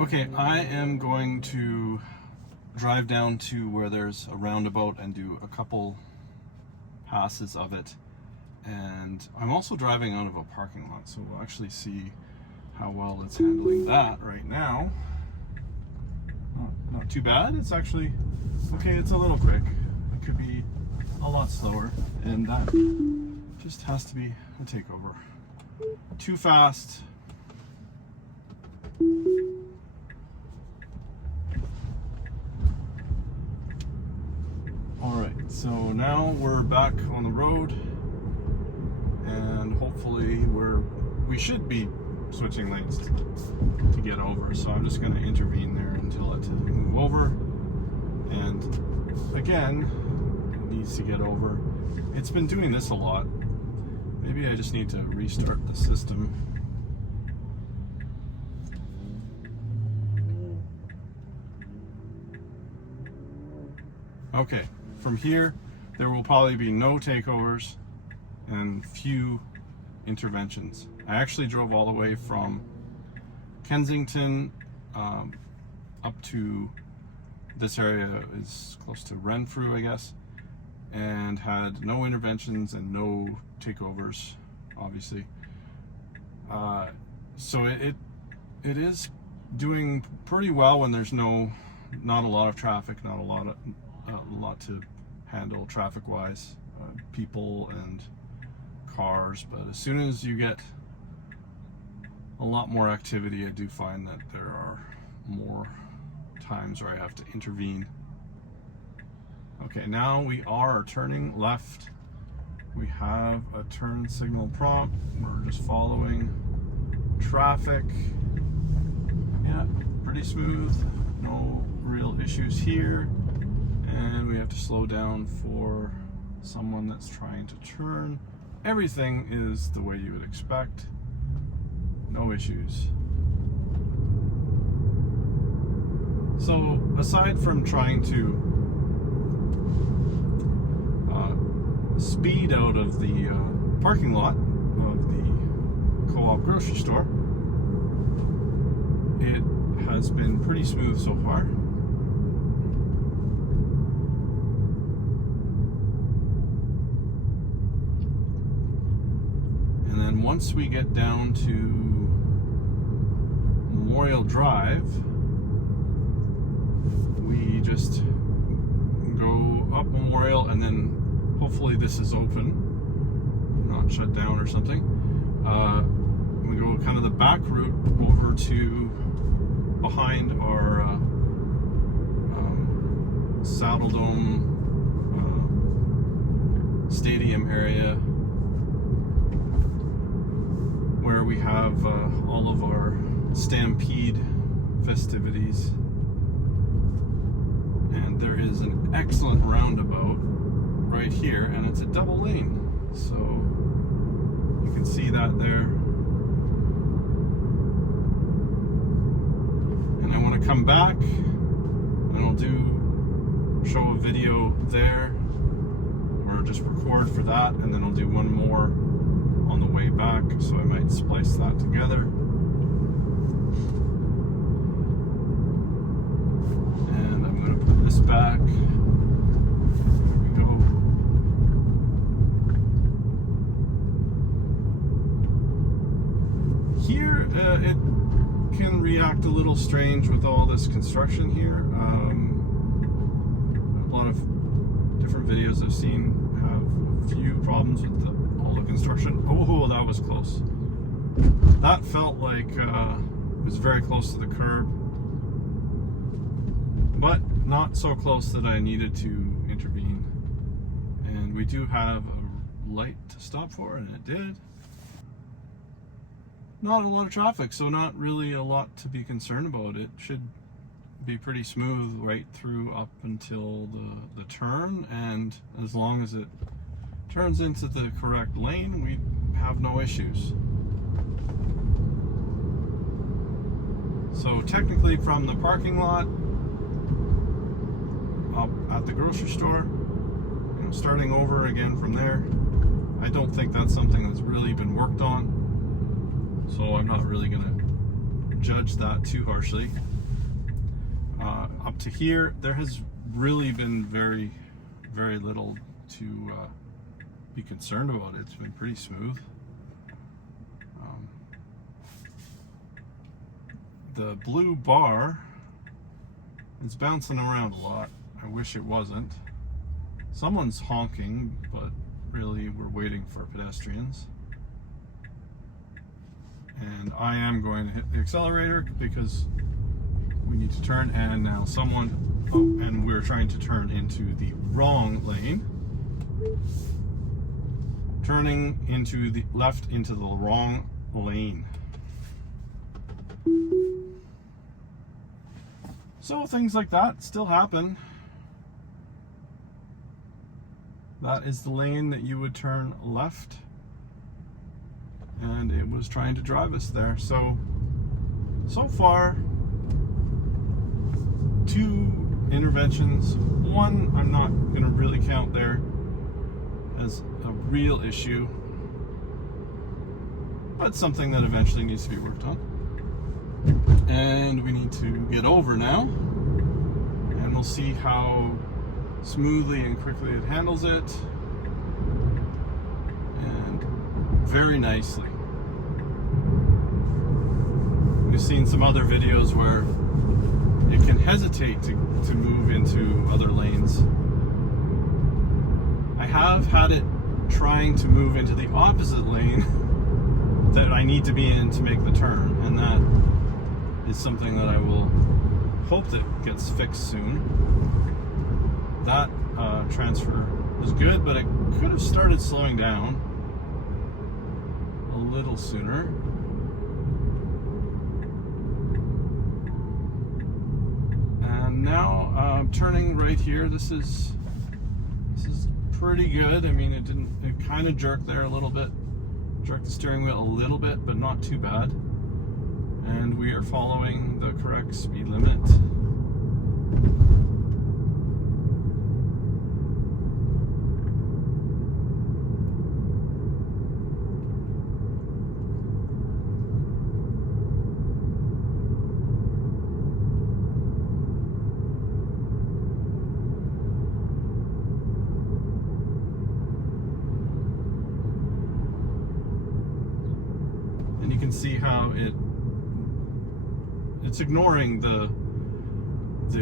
Okay, I am going to drive down to where there's a roundabout and do a couple passes of it. And I'm also driving out of a parking lot, so we'll actually see how well it's handling that right now. Not too bad. It's actually, okay, it's a little quick. It could be a lot slower, and that just has to be a takeover. Too fast. Alright, so now we're back on the road, and hopefully we should be switching lanes to get over, so I'm just going to intervene there and tell it to move over, and again, it needs to get over. It's been doing this a lot. Maybe I just need to restart the system. Okay, from here there will probably be no takeovers and few interventions. I actually drove all the way from Kensington up to this area is close to Renfrew, I guess, and had no interventions and no takeovers, obviously. So it is doing pretty well when there's not a lot of traffic, not a lot to handle traffic-wise, people and cars. But as soon as you get a lot more activity, I do find that there are more times where I have to intervene. Okay, now we are turning left. We have a turn signal prompt. We're just following traffic. Yeah, pretty smooth. No real issues here. And we have to slow down for someone that's trying to turn. Everything is the way you would expect. No issues. So aside from trying to speed out of the parking lot of the co-op grocery store, it has been pretty smooth so far. And then once we get down to Memorial Drive, we just go up Memorial, and then hopefully this is open, not shut down or something. We go kind of the back route over to behind our Saddle Dome stadium area, where we have all of our Stampede festivities. And there is an excellent roundabout right here, and it's a double lane, so you can see that there. And I want to come back and I'll show a video there, or just record for that, and then I'll do one more on the way back, so I might splice that together. And I'm going to put this back. There we go. Here, it can react a little strange with all this construction here. A lot of different videos I've seen have a few problems with all the construction. Oh, that was close. That felt like it was very close to the curb, but not so close that I needed to intervene. And we do have a light to stop for, and it did. Not a lot of traffic, so not really a lot to be concerned about. It should be pretty smooth right through up until the turn, and as long as it turns into the correct lane, we have no issues. So technically from the parking lot up at the grocery store, starting over again from there, I don't think that's something that's really been worked on, so I'm not really gonna judge that too harshly. Up to here, there has really been very, very little to be concerned about. It's been pretty smooth. The blue bar is bouncing around a lot. I wish it wasn't. Someone's honking, but really we're waiting for pedestrians. And I am going to hit the accelerator because we need to turn, and now and we're trying to turn into the wrong lane. Turning into the left into the wrong lane. So things like that still happen. That is the lane that you would turn left, and it was trying to drive us there. So far, 2 interventions. One I'm not going to really count there as a real issue, but something that eventually needs to be worked on. And we need to get over now, and we'll see how smoothly and quickly it handles it, and very nicely. We've seen some other videos where it can hesitate to move into other lanes. I have had it trying to move into the opposite lane that I need to be in to make the turn, and that is something that I will hope that gets fixed soon. That transfer was good, but it could have started slowing down a little sooner. And now I'm turning right here. This is pretty good. I mean, it kind of jerked there a little bit, jerked the steering wheel a little bit, but not too bad. And we are following the correct speed limit. And you can see how it's ignoring the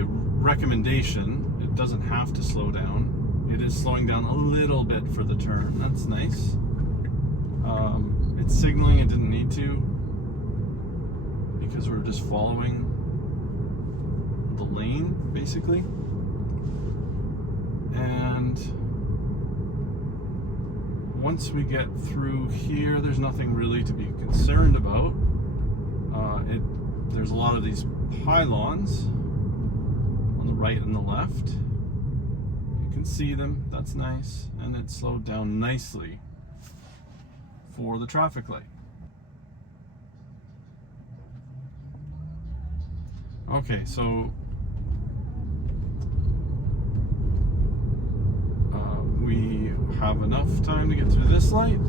recommendation. It doesn't have to slow down. It is slowing down a little bit for the turn. That's nice. It's signaling it didn't need to because we're just following the lane, basically. And once we get through here, there's nothing really to be concerned about. There's a lot of these pylons on the right and the left. You can see them, that's nice. And it slowed down nicely for the traffic light. Okay, so we have enough time to get through this light.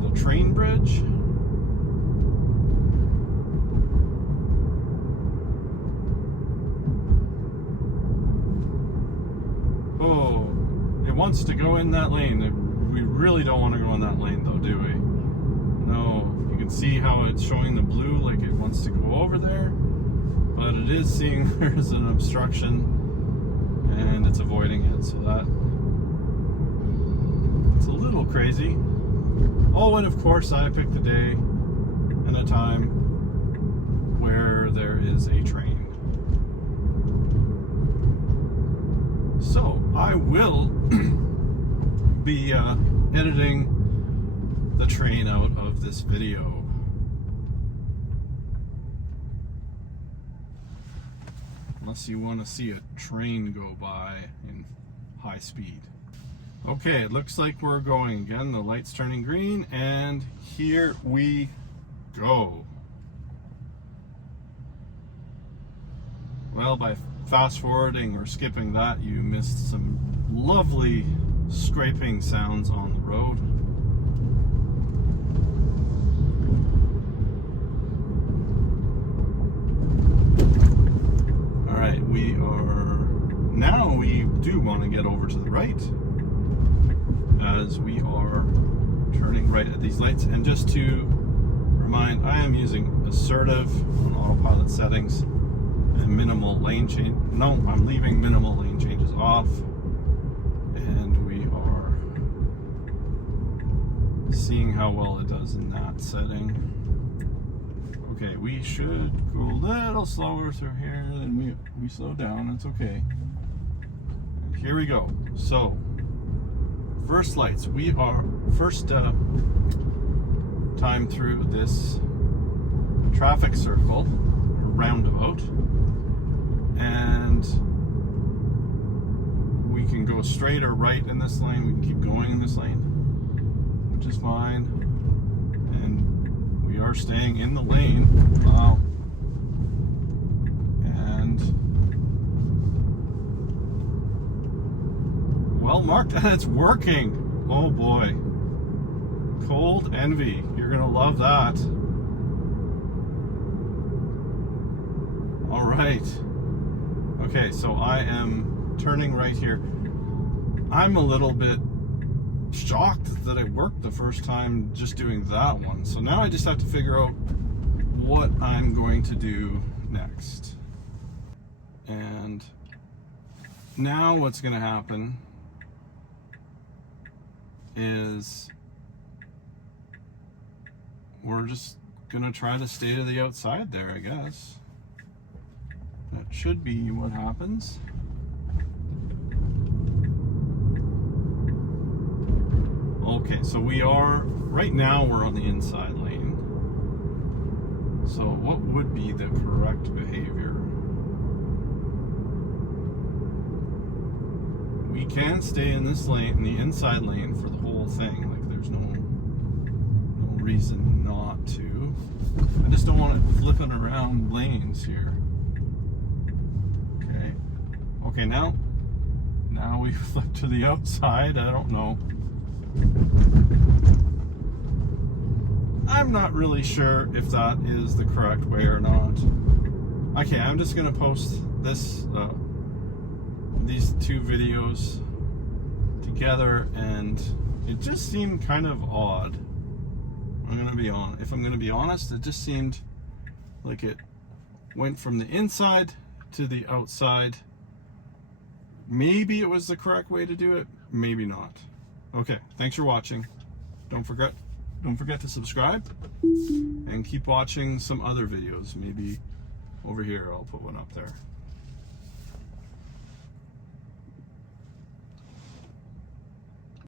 The train bridge. Oh, it wants to go in that lane. We really don't want to go in that lane though, do we? No, you can see how it's showing the blue like it wants to go over there, but it is seeing there's an obstruction and it's avoiding it, so that it's a little crazy. Oh, and of course I picked a day and a time where there is a train. So I will be editing the train out of this video. Unless you want to see a train go by in high speed. Okay, it looks like we're going again. The light's turning green, and here we go. Well, by fast forwarding or skipping that, you missed some lovely scraping sounds on the road. All right, we do want to get over to the right as we are turning right at these lights. And just to remind, I am using assertive on autopilot settings and minimal lane change. No, I'm leaving minimal lane changes off, and we are seeing how well it does in that setting. Okay, we should go a little slower through here, and we slow down. It's okay. Here we go. So, first lights. We are first time through this traffic circle, or roundabout, and we can go straight or right in this lane. We can keep going in this lane, which is fine. And we are staying in the lane. Wow. And well marked, and it's working. Oh boy. Cold envy. You're gonna love that. All right. Okay, so I am turning right here. I'm a little bit shocked that it worked the first time just doing that one. So now I just have to figure out what I'm going to do next. And now what's gonna happen is we're just gonna try to stay to the outside there, I guess. That should be what happens. Okay, so right now we're on the inside lane. So what would be the correct behavior? We can stay in this lane, in the inside lane, for the whole thing. Like, there's no reason not to. I just don't want it flipping around lanes here. Okay, now we flip to the outside. I don't know. I'm not really sure if that is the correct way or not. Okay, I'm just gonna post these two videos together, and it just seemed kind of odd. If I'm gonna be honest, it just seemed like it went from the inside to the outside. Maybe it was the correct way to do it, maybe not. Okay, thanks for watching. Don't forget to subscribe and keep watching some other videos. Maybe over here I'll put one up there.